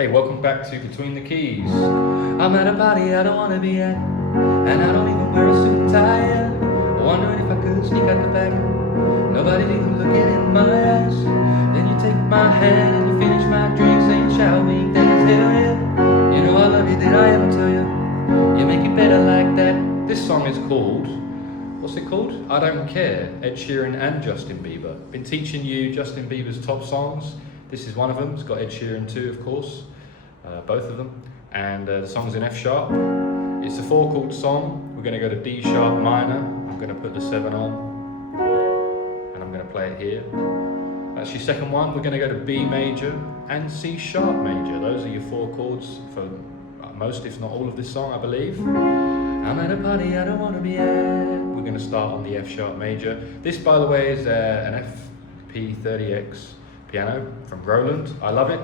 Hey, welcome back to Between the Keys. I'm at a party I don't want to be at, and I don't even wear a suit and tie. Wondering if I could sneak out the back. Nobody's even looking in my eyes. Then you take my hand and you finish my drink, saying, shall we dance? Hell yeah. You know I love you, did I ever tell you? You make it better like that. This song is called, what's it called? I Don't Care, Ed Sheeran and Justin Bieber. Been teaching you Justin Bieber's top songs. This is one of them. It's got Ed Sheeran too, of course, both of them. And the song's in F sharp. It's a 4-chord song. We're going to go to D sharp minor. I'm going to put the 7 on, and I'm going to play it here. That's your second one. We're going to go to B major and C sharp major. Those are your 4 chords for most, if not all, of this song, I believe. I'm at a party I don't want to be at. We're going to start on the F sharp major. This, by the way, is an FP-30X piano from Roland. I love it.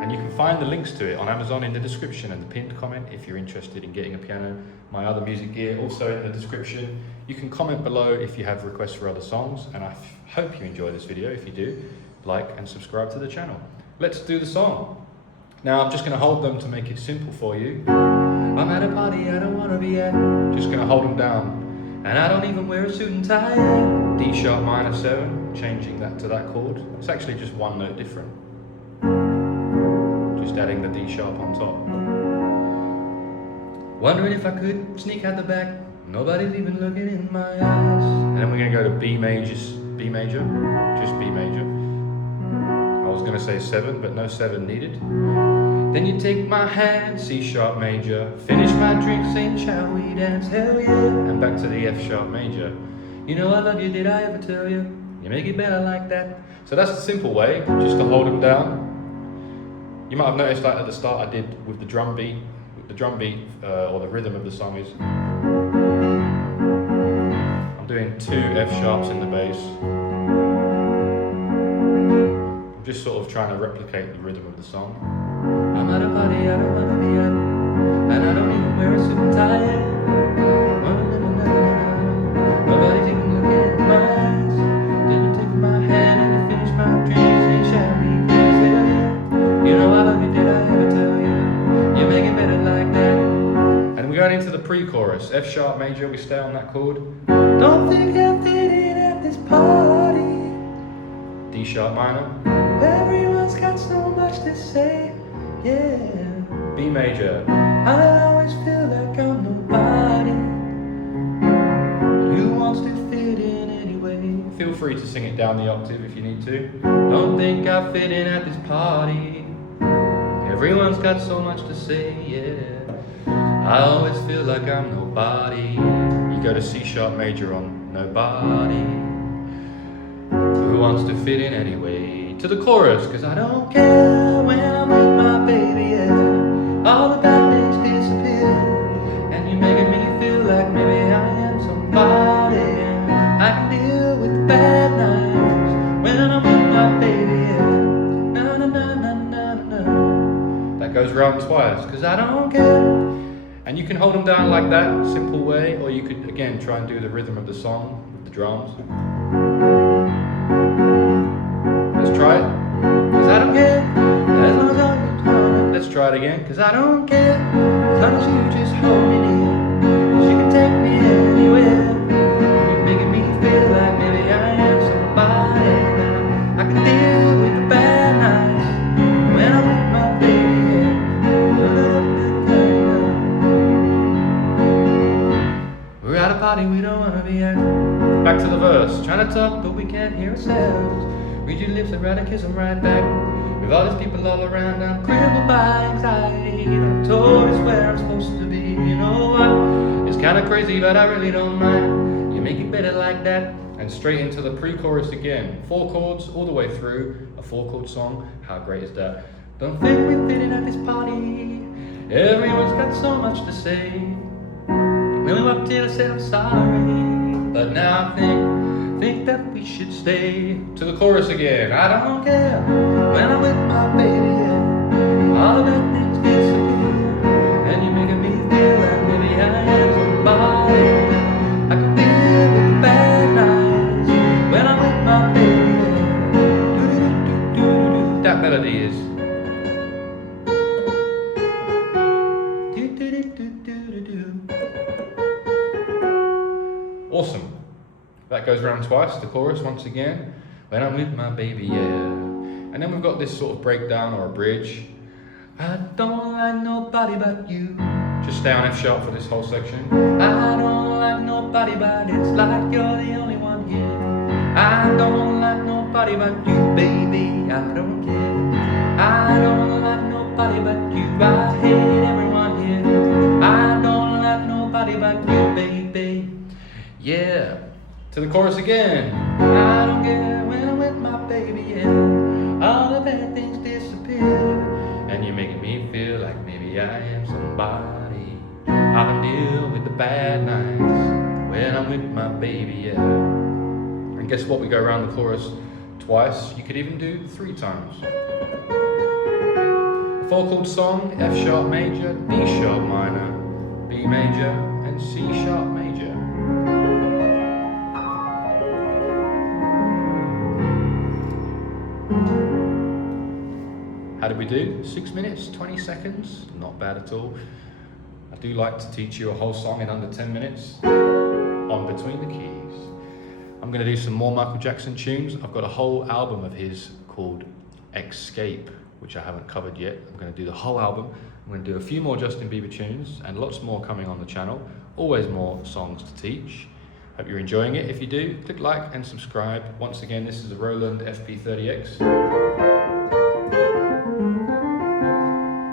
And you can find the links to it on Amazon in the description and the pinned comment if you're interested in getting a piano. My other music gear also in the description. You can comment below if you have requests for other songs, and I hope you enjoy this video. If you do, like and subscribe to the channel. Let's do the song. Now I'm just going to hold them to make it simple for you. I'm at a party I don't want to be at. Just going to hold them down. And I don't even wear a suit and tie. D sharp minor 7, changing that to that chord. It's actually just one note different. Just adding the D sharp on top. Wondering if I could sneak out the back. Nobody's even looking in my eyes. And then we're going to go to B major, just B major. I was going to say 7, but no 7 needed. Then you take my hand, C sharp major, finish my drink, saying, shall we dance? Hell yeah. And back to the F sharp major. You know I love you, did I ever tell you? You make it better like that. So that's the simple way, just to hold them down. You might have noticed that at the start I did with the drum beat. Or the rhythm of the song is, I'm doing 2 F sharps in the bass. Just sort of trying to replicate the rhythm of the song. I'm at a party I don't want to be at, and I don't even wear a suit and tie. Nobody's even looking in my eyes. Then you take my hand and you finish my drink, saying, shall we dance? Hell yeah. You know I love you, did I ever tell you? You make it better like that. And we're going into the pre-chorus. F sharp major, we stay on that chord. Don't think I fit in at this party. D sharp minor. Everyone's got so much to say, yeah. B major. I always feel like I'm nobody. Who wants to fit in anyway? Feel free to sing it down the octave if you need to. Don't think I fit in at this party. Everyone's got so much to say, yeah. I always feel like I'm nobody. You go to C sharp major on nobody. Who wants to fit in anyway? To the chorus, cause I don't care when I'm with my baby, yeah. All the bad days disappear, and you're making me feel like maybe I am somebody. I can deal with the bad nights when I'm with my baby, yeah. Na na na na na na. That goes round twice, cause I don't care. And you can hold them down like that, simple way, or you could again try and do the rhythm of the song with the drums. Let's try it, cause I don't care, as long as I'm. Let's try it again, cause I don't care, as long as you just hold me near. Cause you can take me anywhere. You're making me feel like maybe I am somebody. I can deal with the bad nights when I'm with my baby, yeah. We're at a party we don't wanna be at. Back to the verse, trying to talk but we can't hear ourselves. Read your lips and rather kiss them right back. With all these people all around, I'm crippled by anxiety. I'm told it's where I'm supposed to be. You know what? It's kind of crazy, but I really don't mind. You make it better like that. And straight into the pre-chorus again. 4 chords all the way through. A 4-chord song. How great is that? Don't think we're fitting at this party. Everyone's got so much to say. When we walked in, I said I'm sorry. But now I think that we should stay. To the chorus again. I don't care when I'm with my baby, yeah. All of that things disappear, and you're making me feel like maybe I am somebody. I can deal with the bad nights when I'm with my baby, yeah. melody is. Awesome. That goes around twice, the chorus once again. When I'm with my baby, yeah. And then we've got this sort of breakdown or a bridge. I don't like nobody but you. Just stay on F sharp for this whole section. I don't like nobody but it's like you're the only one here. I don't like nobody but you, baby, I don't care. I don't like nobody but you, I hate everyone here. I don't like nobody but you, baby. Yeah. To the chorus again. I don't care when I'm with my baby, yeah. All the bad things disappear. And you're making me feel like maybe I am somebody. I can deal with the bad nights when I'm with my baby, yeah. And guess what? We go around the chorus twice. You could even do 3 times. A 4-chord song, F sharp major, D sharp minor, B major, and C sharp major. How did we do? 6 minutes, 20 seconds, not bad at all. I do like to teach you a whole song in under 10 minutes on Between the Keys. I'm going to do some more Michael Jackson tunes. I've got a whole album of his called Escape, which I haven't covered yet. I'm going to do the whole album. I'm going to do a few more Justin Bieber tunes and lots more coming on the channel. Always more songs to teach. Hope you're enjoying it. If you do, click like and subscribe. Once again, this is a Roland FP-30X.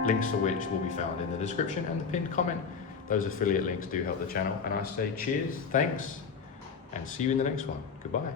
Links for which will be found in the description and the pinned comment. Those affiliate links do help the channel. And I say cheers, thanks, and see you in the next one. Goodbye.